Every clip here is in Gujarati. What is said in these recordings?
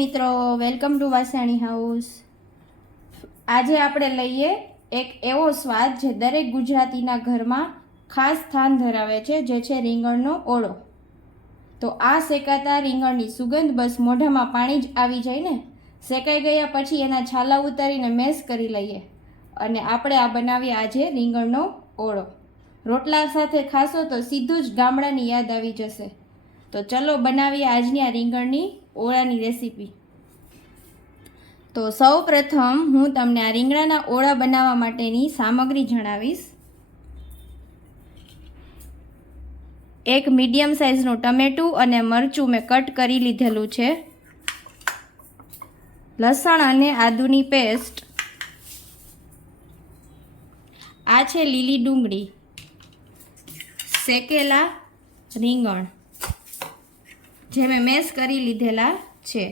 મિત્રો વેલકમ ટુ વાસાણી હાઉસ આજે આપણે લઈએ એક એવો સ્વાદ જે દરેક ગુજરાતીના ઘરમાં ખાસ સ્થાન ધરાવે છે, જે છે રીંગણનો ઓળો. તો આ શેકાતા રીંગણની સુગંધ બસ મોઢામાં પાણી જ આવી જાય ને? શેકાઈ ગયા પછી એના છાલા ઉતારીને મેશ કરી લઈએ અને આપણે આ બનાવીએ આજે રીંગણનો ઓળો. રોટલા સાથે ખાશો તો સીધું જ ગામડાની યાદ આવી જશે. તો ચલો બનાવીએ આજની આ રીંગણની ઓળાની રેસીપી. તો સૌ પ્રથમ હું તમને આ રીંગણાના ઓળા બનાવવા માટેની સામગ્રી જણાવીશ. એક મીડિયમ સાઇઝનું ટમેટું અને મરચું મેં કટ કરી લીધેલું છે. લસણ અને આદુની પેસ્ટ. આ છે લીલી ડુંગળી. શેકેલા રીંગણ, જે મેં મેશ કરી લીધેલા છે.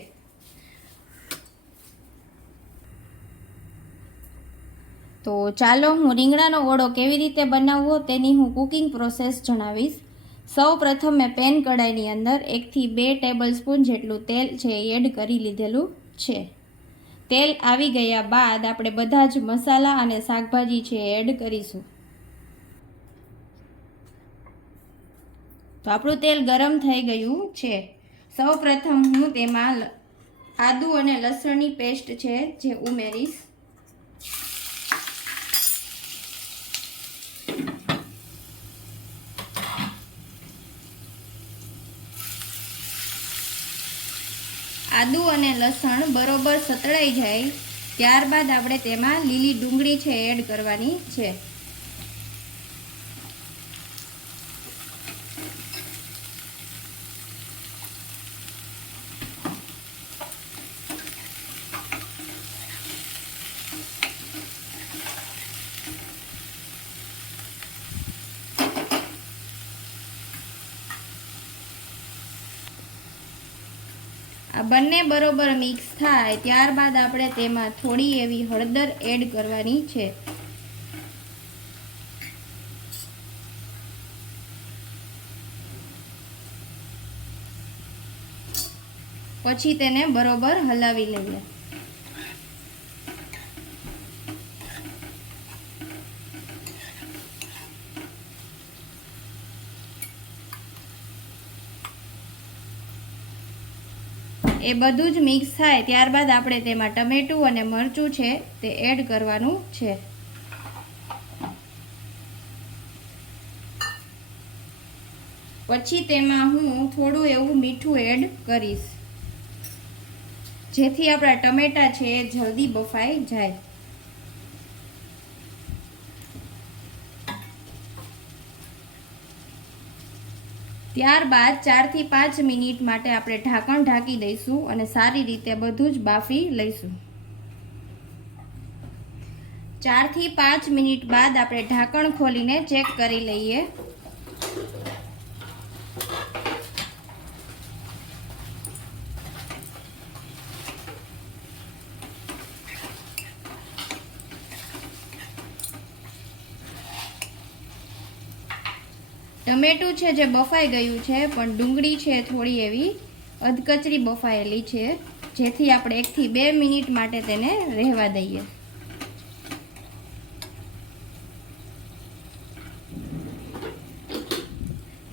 તો ચાલો હું રીંગણાનો ઓળો કેવી રીતે બનાવવો તેની હું કુકિંગ પ્રોસેસ જણાવીશ. સૌ પ્રથમ મેં પેન કડાઈની અંદર એકથી બે ટેબલ સ્પૂન જેટલું તેલ છે એ એડ કરી લીધેલું છે. તેલ આવી ગયા બાદ આપણે બધા જ મસાલા અને શાકભાજી છે એડ કરીશું. તો આપણું તેલ ગરમ થઈ ગયું છે. સૌ પ્રથમ હું તેમાં આદુ અને લસણની પેસ્ટ છે જે ઉમેરીશ. આદુ અને લસણ બરોબર સતળાઈ જાય, ત્યારબાદ આપણે તેમાં લીલી ડુંગળી છે એડ કરવાની છે. બંને બરોબર મિક્સ થાય, ત્યારબાદ આપણે તેમાં થોડી એવી હળદર એડ કરવાની છે. પછી તેને બરોબર હલાવી લઈએ. એ બધું જ મિક્સ થાય, ત્યારબાદ આપણે તેમાં ટમેટું અને મરચું છે તે એડ કરવાનું છે. પછી તેમાં હું થોડું એવું મીઠું એડ કરીશ, જેથી આપણા ટમેટા છે એ જલ્દી બફાઈ જાય. ત્યારબાદ ચારથી પાંચ મિનિટ માટે આપણે ઢાંકણ ઢાંકી દઈશું અને સારી રીતે બધું જ બાફી લઈશું. ચારથી પાંચ મિનિટ બાદ આપણે ઢાંકણ ખોલીને ચેક કરી લઈએ. ટમેટું છે જે બફાઈ ગયું છે, પણ ડુંગળી છે થોડી એવી. અધકચરી બફાયેલી છે, જેથી આપણે એકથી બે મિનિટ માટે તેને રહેવા દઈએ.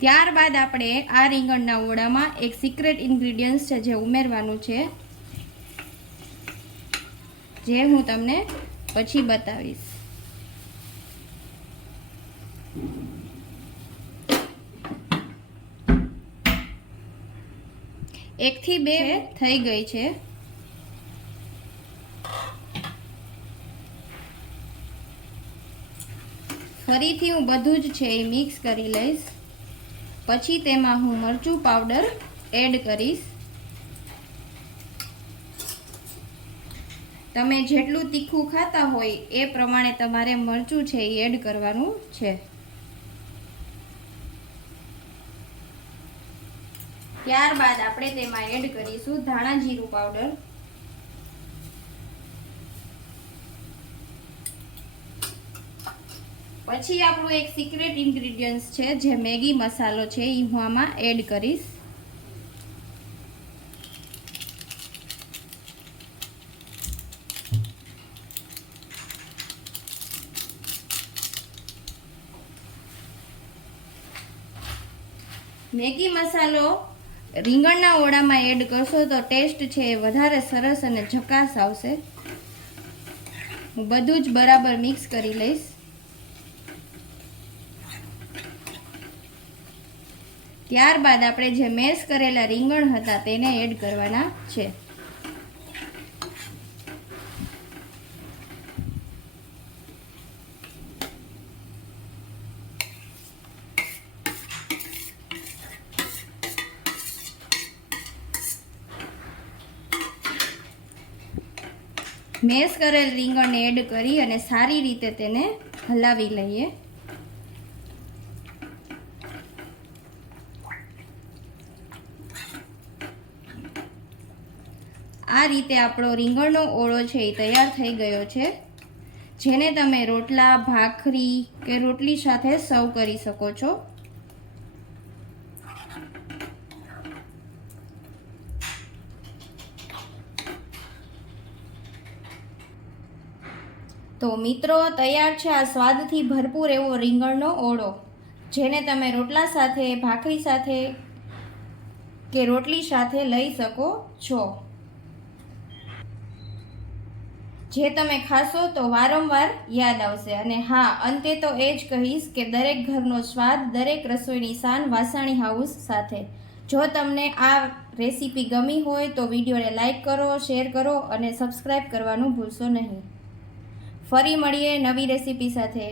ત્યારબાદ આપણે આ રીંગણના ઓળામાં એક સિક્રેટ ઇન્ગ્રીડિયન્ટ્સ છે જે ઉમેરવાનું છે, જે હું તમને પછી બતાવીશ. એકથી બે થઈ ગઈ છે. ફરીથી હું બધું જ છે એ મિક્સ કરી લઈશ. પછી તેમાં હું મરચું પાવડર એડ કરીશ. તમે જેટલું તીખું ખાતા હોય એ પ્રમાણે તમારે મરચું છે એ એડ કરવાનું છે. ત્યારબાદ આપણે તેમાં એડ કરીશું ધાણા જીરું પાવડર. પછી આપણું એક સિક્રેટ ઇન્ગ્રીડિયન્ટ્સ છે, જે મેગી મસાલો છે એ હું આમાં એડ કરીશ. મેગી મસાલો રીંગણના ઓળામાં એડ કરશો તો ટેસ્ટ છે એ વધારે સરસ અને ઝકાસ આવશે. હું બધું જ બરાબર મિક્સ કરી લઈશ. ત્યારબાદ આપણે જે મેશ કરેલા રીંગણ હતા તેને એડ કરવાના છે. મેશ કરેલ રીંગણને એડ કરી અને સારી રીતે તેને હલાવી લઈએ. આ રીતે આપણો રીંગણનો ઓળો છે એ તૈયાર થઈ ગયો છે. જેને તમે રોટલા, ભાખરી કે રોટલી સાથે સર્વ કરી શકો છો. તો મિત્રો, તૈયાર છે આ સ્વાદથી ભરપૂર એવો રીંગણનો ઓળો, જેને તમે રોટલા સાથે, ભાખરી સાથે કે રોટલી સાથે લઈ શકો છો. જે તમે ખાશો તો વારંવાર યાદ આવશે. અને હા, અંતે તો એ જ કહીશ કે દરેક ઘરનો સ્વાદ દરેક રસોઈની શાન વાસાણી હાઉસ સાથે. જો તમને આ રેસીપી ગમી હોય તો વિડીયોને લાઈક કરો, શેર કરો અને સબસ્ક્રાઈબ કરવાનું ભૂલશો નહીં. ફરી મળીએ નવી રેસીપી સાથે.